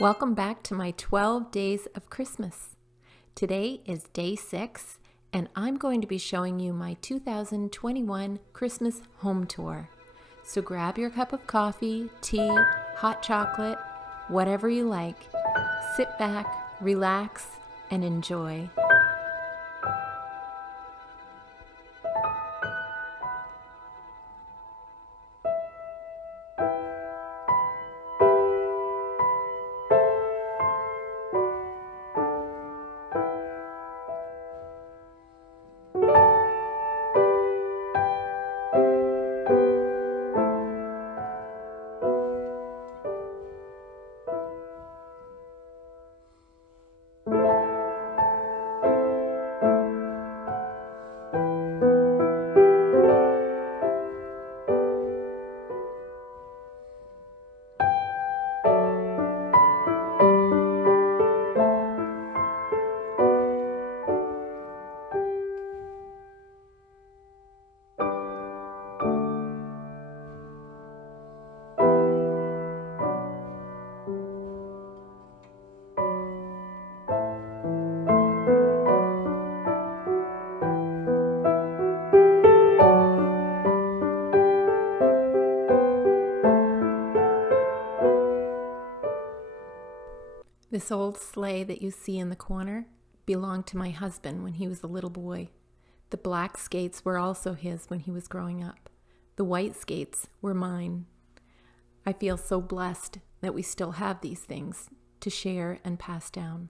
Welcome back to my 12 days of Christmas. Today is day 6, and I'm going to be showing you my 2021 Christmas home tour. So grab your cup of coffee, tea, hot chocolate, whatever you like. Sit back, relax, and enjoy. This old sleigh that you see in the corner belonged to my husband when he was a little boy. The black skates were also his when he was growing up. The white skates were mine. I feel so blessed that we still have these things to share and pass down.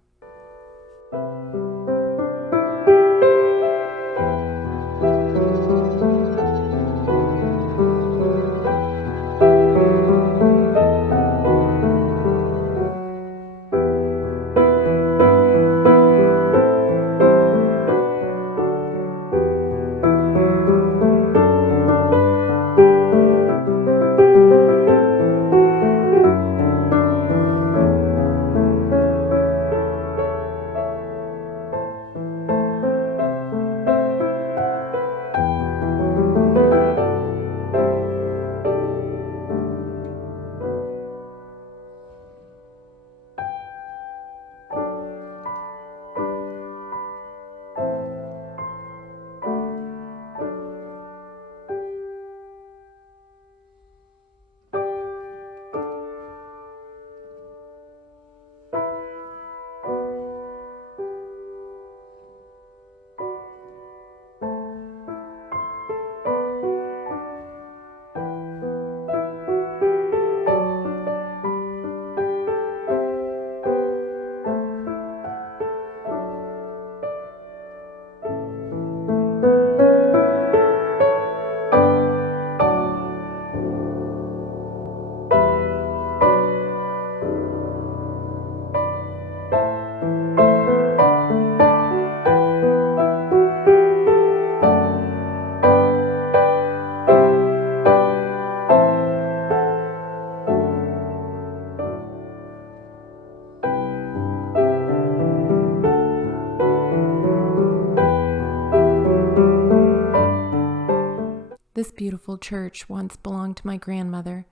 This beautiful church once belonged to my grandmother,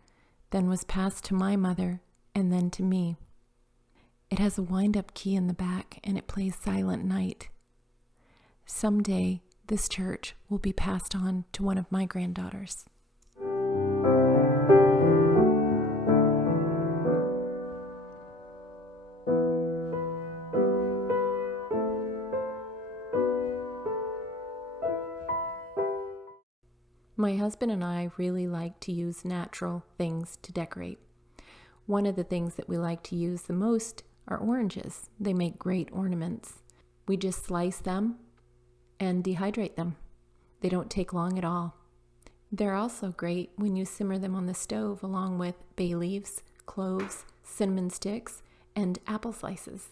then was passed to my mother, and then to me. It has a wind-up key in the back, and it plays Silent Night. Someday, this church will be passed on to one of my granddaughters. My husband and I really like to use natural things to decorate. One of the things that we like to use the most are oranges. They make great ornaments. We just slice them and dehydrate them. They don't take long at all. They're also great when you simmer them on the stove along with bay leaves, cloves, cinnamon sticks, and apple slices.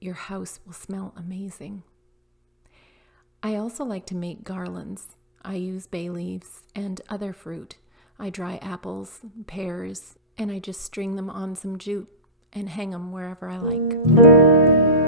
Your house will smell amazing. I also like to make garlands. I use bay leaves and other fruit. I dry apples, pears, and I just string them on some jute and hang them wherever I like.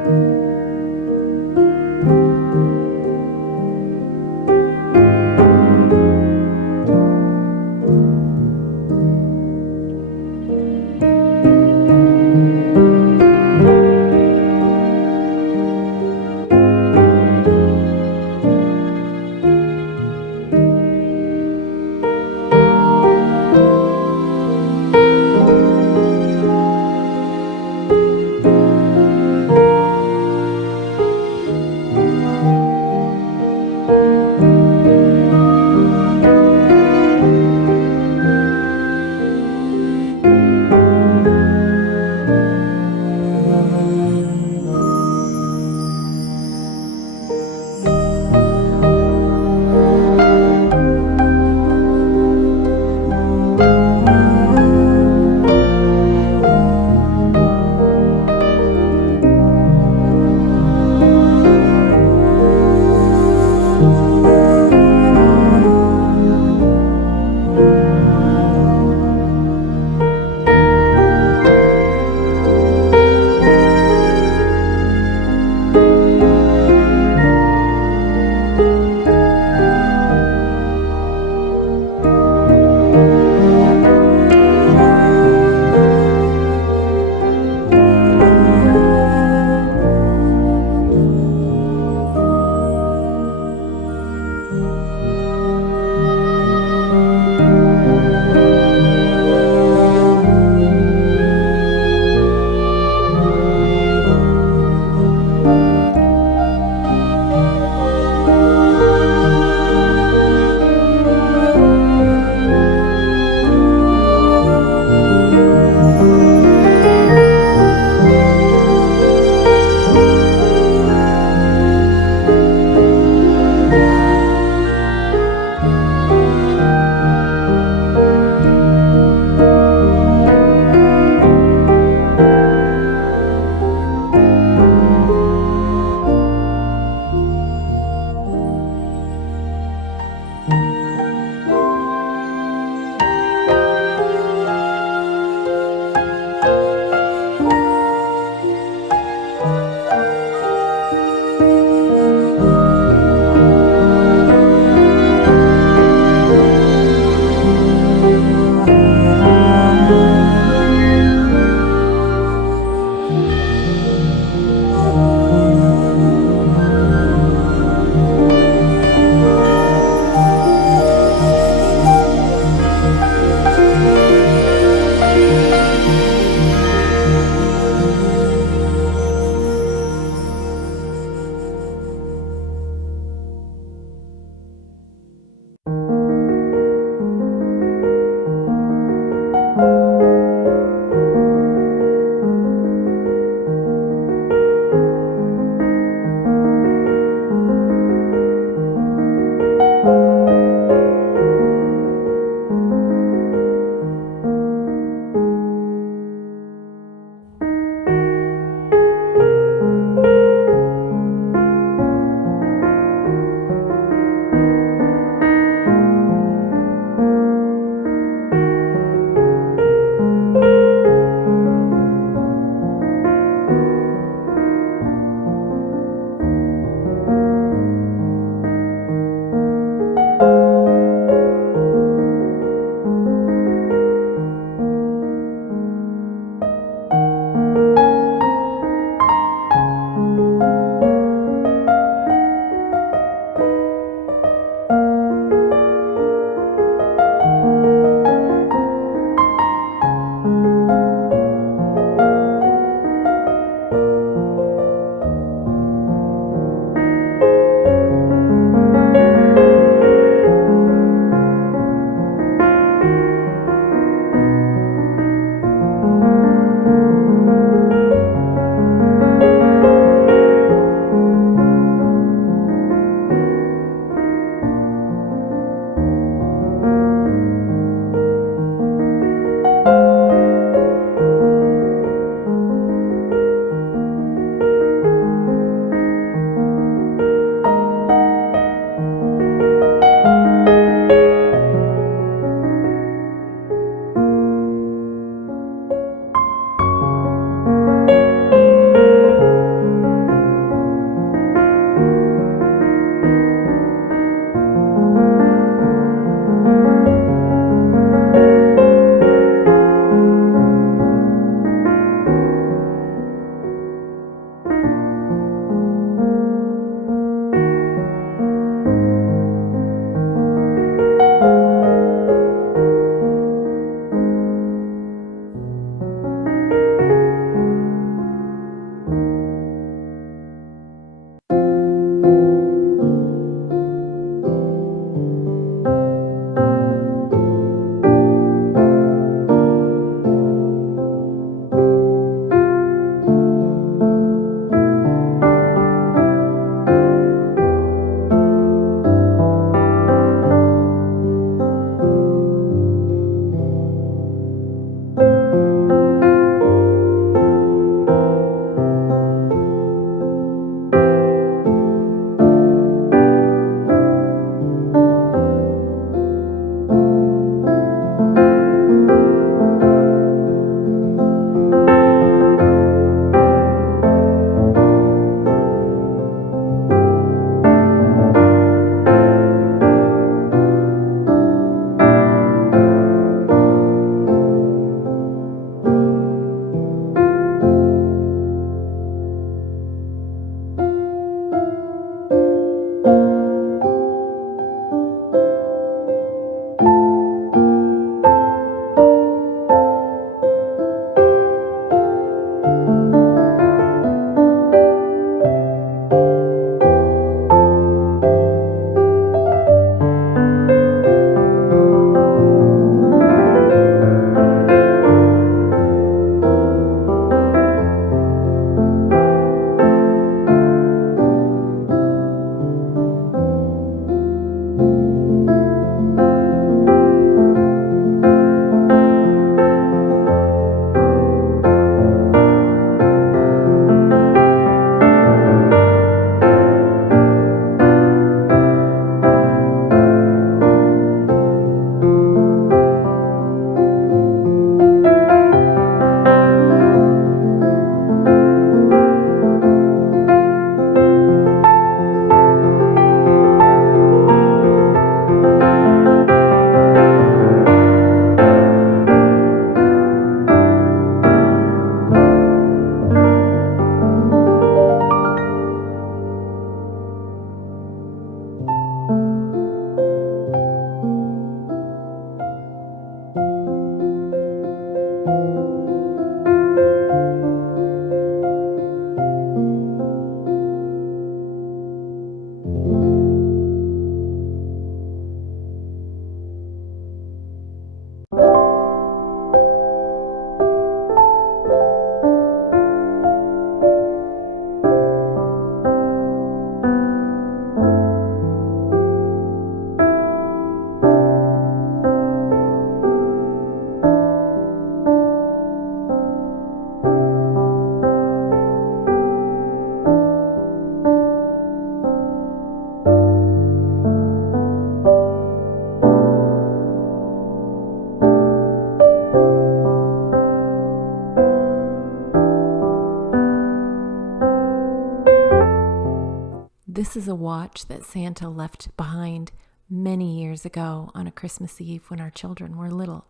This is a watch that Santa left behind many years ago on a Christmas Eve when our children were little.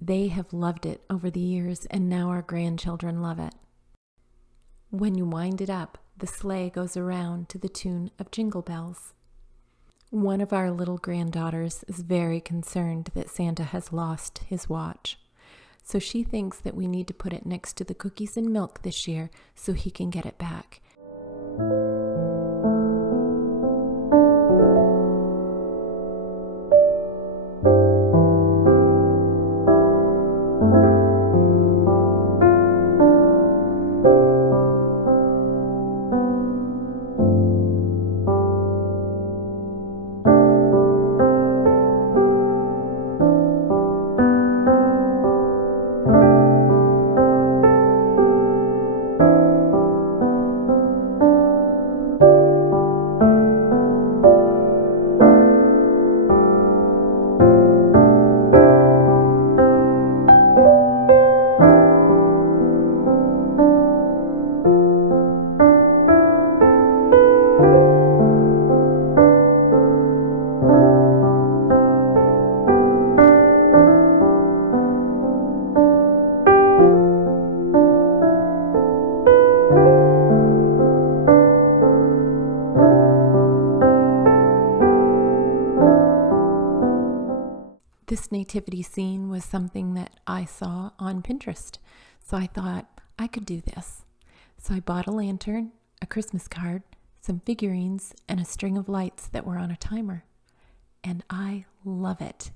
They have loved it over the years, and now our grandchildren love it. When you wind it up, the sleigh goes around to the tune of Jingle Bells. One of our little granddaughters is very concerned that Santa has lost his watch. So she thinks that we need to put it next to the cookies and milk this year so he can get it back. This nativity scene was something that I saw on Pinterest, so I thought I could do this. So I bought a lantern, a Christmas card, some figurines, and a string of lights that were on a timer. And I love it.